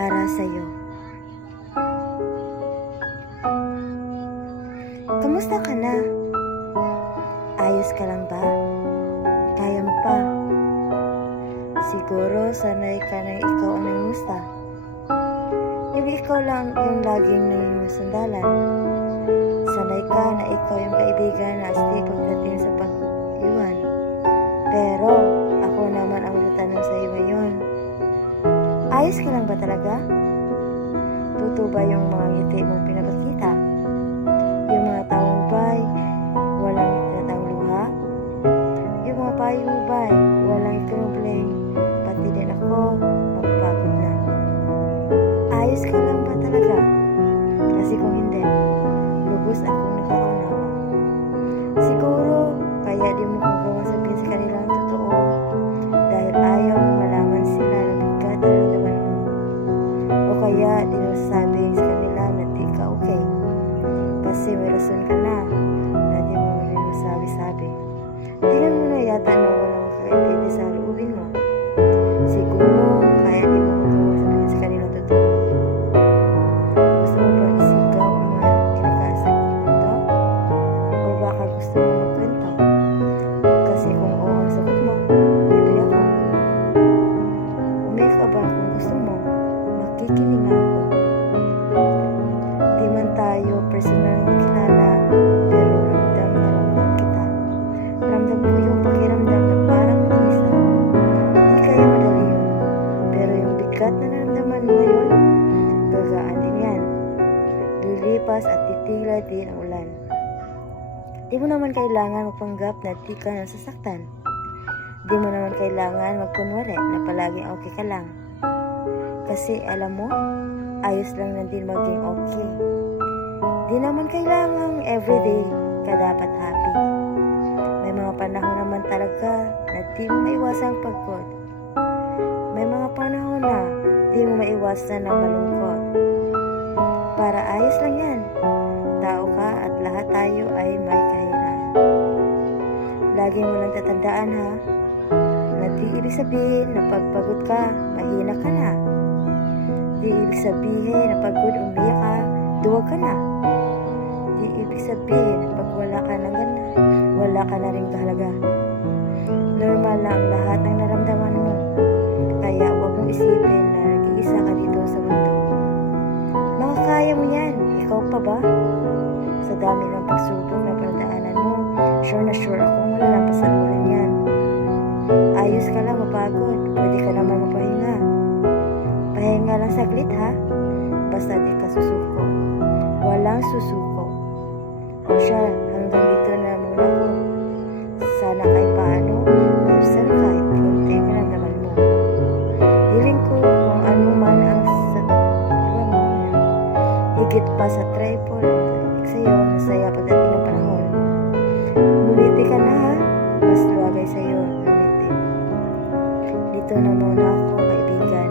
para sa'yo. Kamusta ka na? Ayos ka lang ba? Kaya mo pa? Siguro sanay ka na ikaw ang nangimusta. Yung ikaw lang yung laging nangingusandalan. Sanay ka na ikaw yung kaibigan na astig pagdating sa pag-iwan. Pero ako naman ang tatanong sa iyo ngayon. Ayos ka lang ba talaga? Totoo ba yung mga ngiti mong pinapakita? Yung mga tawang bay, walang tinatawang luha? Yung mga payo mo bay, walang ikinublay? Pati din ako, mapapagod na. Ayos ka lang ba talaga? Kasi kung hindi, lubos akong nakakaunawa. Siguro, kaya di mo kung sabihin sa kanilang totoo dahil ayaw mo malaman sila na bigat na naman mo. O kaya di mo sabi sa kanila na di ka okay. Kasi may rason ka na di mo rin masabi-sabi. Tingnan mo na yata na walang makakaintindi sa loobin mo. Siguro, kaya di mo kung sabihin sa kanilang totoo. Gusto mo ba isigaw ang mga kinakasag ng mundo? O baka gusto mo magkwento? Kasi kung oo ang sagot mo, bibili ako. Umiyak ka ba kung gusto mo? Makikinig na ako. Di man tayo personal na kilala, pero ramdam na ramdam kita. Ramdam ko yung pakiramdam na parang mag-isa. Di kaya madali yun. Pero yung bigat na naramdaman mo ngayon, gagaan din yan. Lilipas at titila din ang ulan. Di mo naman kailangan magpanggap na di ka nasasaktan. Di mo naman kailangan magkunwari na palaging okay ka lang. Kasi alam mo, ayos lang na din maging okay. Di naman kailangan everyday ka dapat happy. May mga panahon naman talaga na di mo maiwasan pagod. May mga panahon na di mo maiwasan na malungkot. Para ayos lang yan. Tao ka at lahat tayo ay may kahirapan. Lagi mo lang tatandaan ha, na di ibig sabihin na pagpagod ka, mahina ka na. Di ibig sabihin na pagod umiyak ka, duwag ka na. Di ibig sabihin na pag wala ka na gana, wala ka na rin kahalaga. Normal lang lahat ng naramdaman mo. Kaya huwag mong isipin na nag-iisa ka dito sa mundo. Makakaya mo yan, ikaw pa ba? Sa dami ng pagsubok na pinagdaanan mo, sure na sure akong malalampasan mo rin yan. Ayos ka lang mapagod, pwede ka naman mapahinga. Pahinga lang saglit ha, basta di ka susuko. Walang susuko. O siya, hanggang dito na muna ko. Sana kahit paano, ayusan kahit konti ang naramdaman mo. Hiling ko kung ano man ang sa mo. Higit pa sa tripod ang pag-ibig sa'yo, masaya pagdating ng panahon. Ngumiti ka na ha, mas luwagay sa'yo, ngumiti. Dito na muna ako kaibigan.